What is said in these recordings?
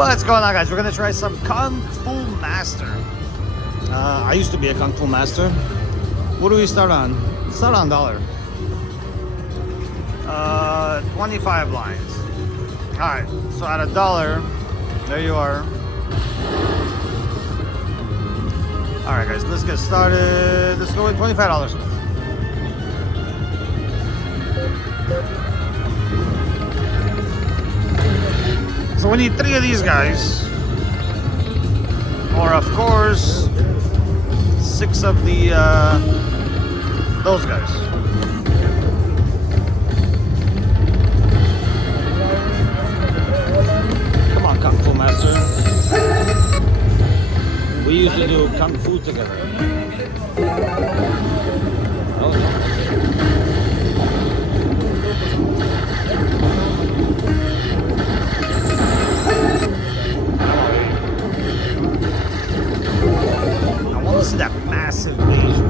What's going on, guys? We're gonna try some Kung Fu Master. I used to be a Kung Fu Master. What do we start on? Start on dollar. 25 lines. Alright, so at $1, there you are. Alright guys, let's get started. Let's go with $25. So we need 3 of these guys. Or of course 6 of the those guys. Come on, Kung Fu Master. We used to do Kung Fu together. Oh, that massive laser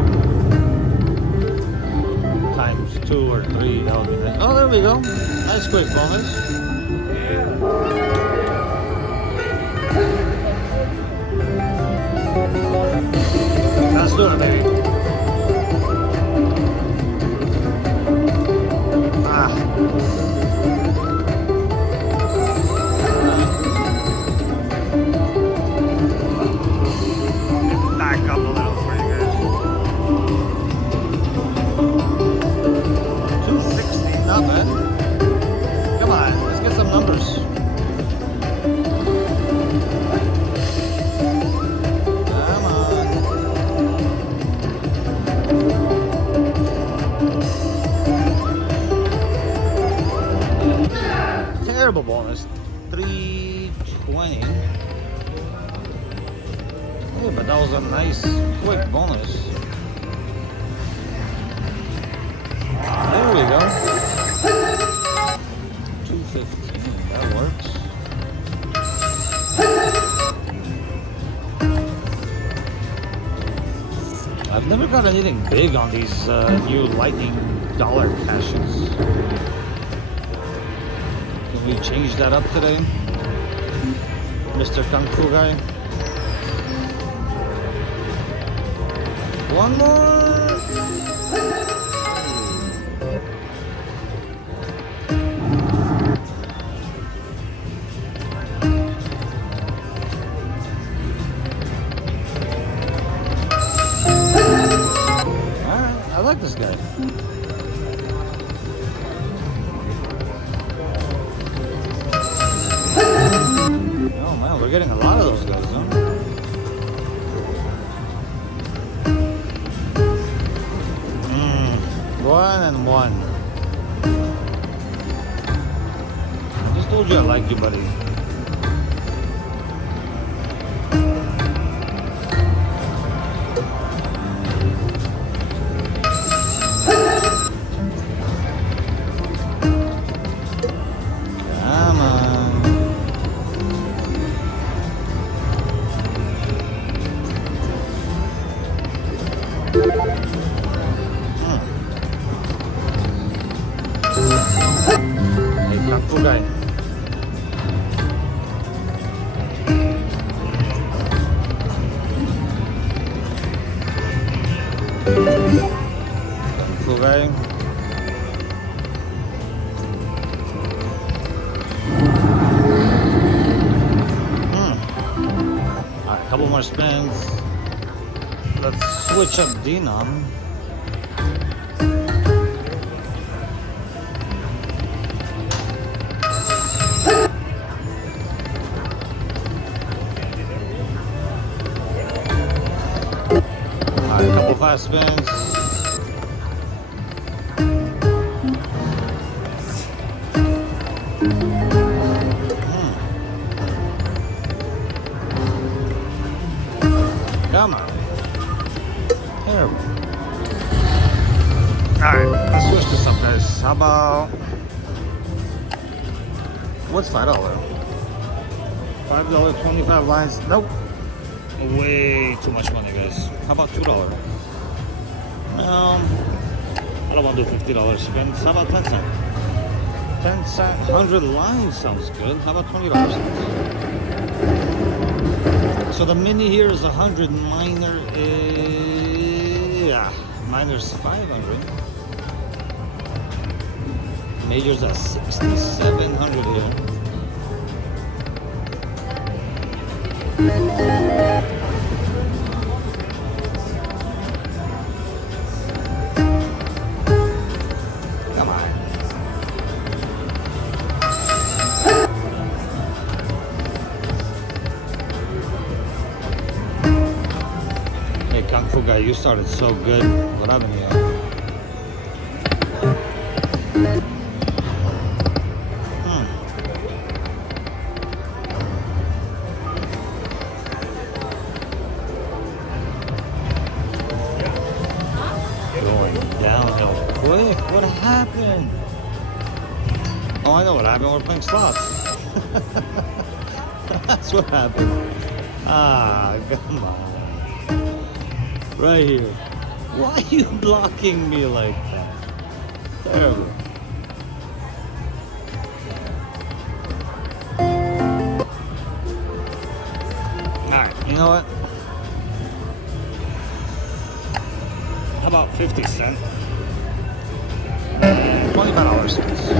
times 2 or 3. That would be nice. Oh, there we go. Nice quick bonus. Let's do it, baby. Back up a little for you guys. 260, not bad. Come on, let's get some numbers. Come on. Terrible bonus. 320. Yeah, but that was a nice quick bonus. There we go. 215, that works. I've never got anything big on these new lightning dollar cashes. Can we change that up today, Mr. Kung Fu guy? One more. Alright, I like this guy. Oh man, we're getting a lot of those guys, huh? One and one. I just told you I like you, buddy. Come on. Kung Fu guy. Kung Fu guy. Alright, couple more spins. Let's switch up denom. A couple fast spins. Come on. Terrible. Alright, let's switch to some guys. How about... What's $5? $5, 25 lines. Nope. Way too much money, guys. How about $2? I don't want to do $50 spins. How about 10 cents? 10 cents, 100 lines sounds good. How about $20 spins? So the mini here is 100, minor is, yeah, minor's 500. Major's at 6,700 here. Come on. Hey, Kung Fu guy, you started so good. What happened here? Downhill quick. What happened? Oh, I know what happened. We're playing slots. That's what happened. Ah, come on. Right here. Why are you blocking me like that? Terrible. Alright, you know what? How about 50 cents? $25 cents.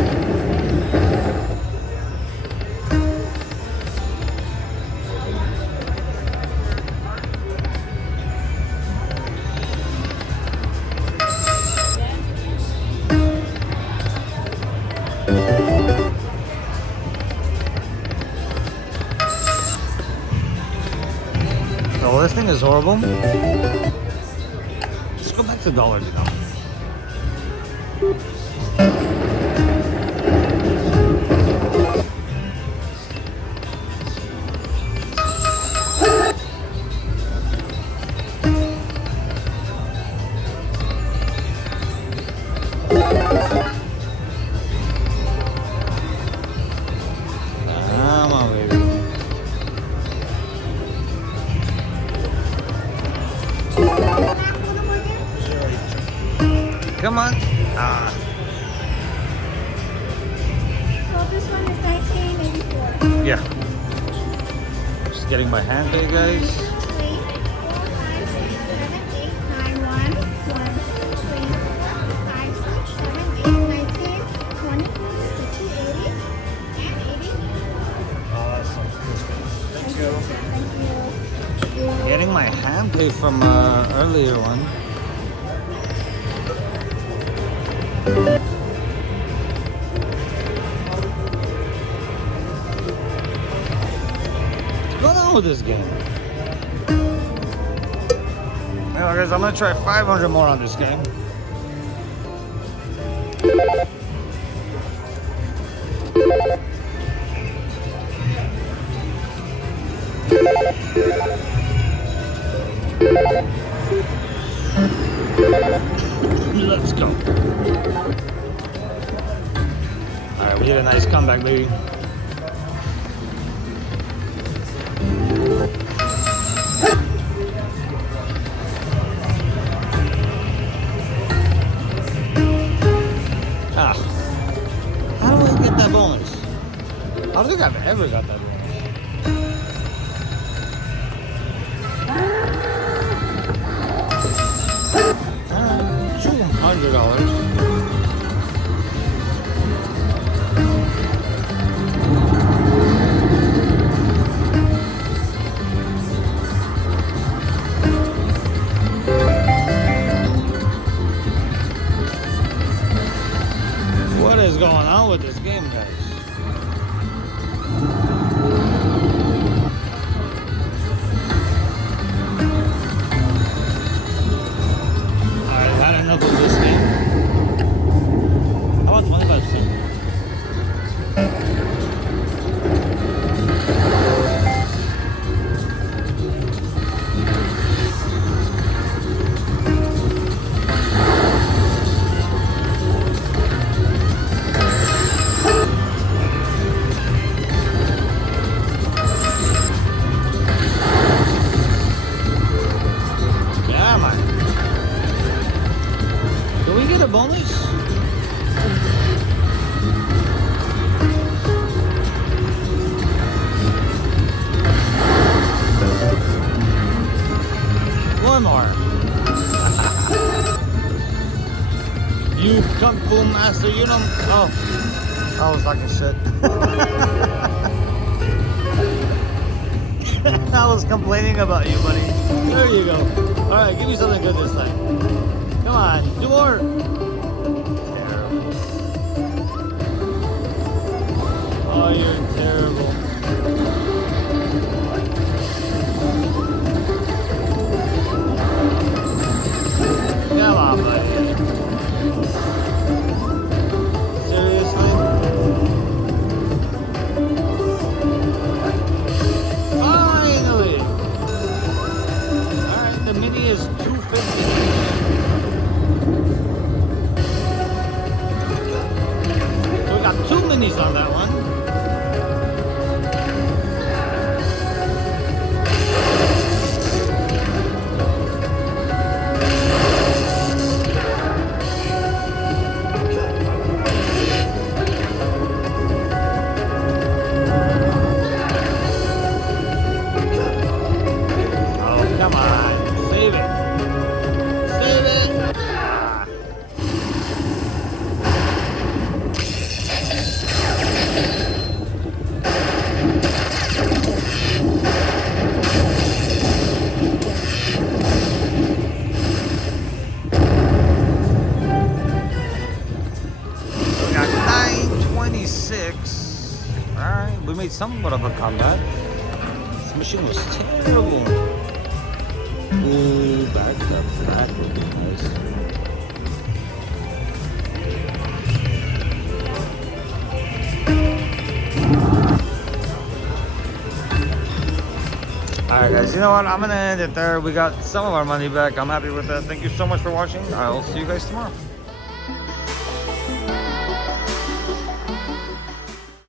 Oh, this thing is horrible. Let's go back to dollars ago. Come on, baby. Come on. Ah. So this one is 1984. Yeah. Just getting my hand pay, guys. 3, 4, 5, 6, 7, 8, 9, 1, 2, 3, 4, 5, 6, 7, 8, 19, 20, 60, 80, and 80. Awesome. Thank you. Thank you. Getting my hand pay from earlier one. What's going on with this game? Well, guys, I'm gonna try 500 more on this game. Let's go. Alright, we need a nice comeback, baby. Ah. How do I get that bonus? I don't think I've ever got that bonus. $200. What is going on with this game, guys? I've had enough of this game. How about 25 cents? Come on. Do we get a bonus? You kung fu master, you know. Oh, I was talking shit. I was complaining about you, buddy. There you go. All right, give me something good this time. Come on, do more. Terrible. Oh, you're terrible. Come on, buddy. Seriously? Finally! Alright, the mini is $2.50. So we got 2 minis on that one. Come on, save it. Save it. Ah. We got 926. All right, we made somewhat of a comeback. This machine was terrible. Ooh, back up. That would be nice. Alright guys, you know what? I'm gonna end it there. We got some of our money back. I'm happy with that. Thank you so much for watching. I'll see you guys tomorrow.